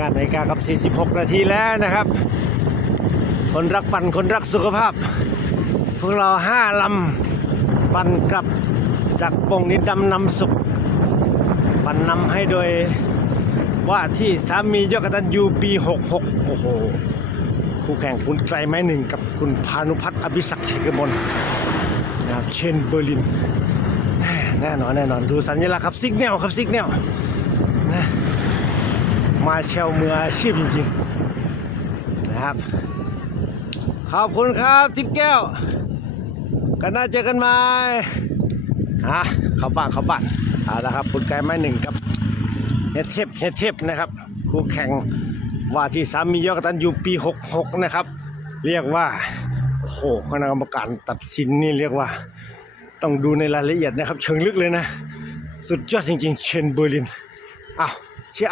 การนาฬิกากับ 46 นาทีแล้วนะครับ คนรักปั่นคนรักสุขภาพ พวกเราห้าลำปั่นกลับจากโป่งนินดำนำสุข ปั่นนำให้โดยว่าที่สามียอดกตันยูปี 66 โอ้โห คู่แข่งคุณไกลไม้หนึ่งกับคุณพานุพัฒน์อภิศักดิ์ชัยกมลนะครับเชนเบอร์ลิน แน่นอนแน่นอนดูสัญลักษณ์ครับซิกแนลครับซิกแนลนะ มาเชลมืออาชีพจริงๆนะครับ ขอบคุณครับทิพแก้ว กันน่าเจอกันไหมฮะเขาบ้านเขาบ้านเอาละครับคุณไก่ไม้หนึ่งกับเฮเทพเฮเทพนะครับ คู่แข่งว่าที่สามียอดกตันยูปี 66 นะครับ เรียกว่าโอ้โหคณะกรรมการตัดสินนี่เรียกว่า ต้องดูในรายละเอียดนะครับ เชิงลึกเลยนะ สุดยอดจริงๆ เชนเบอร์ลิน อ้าวเชี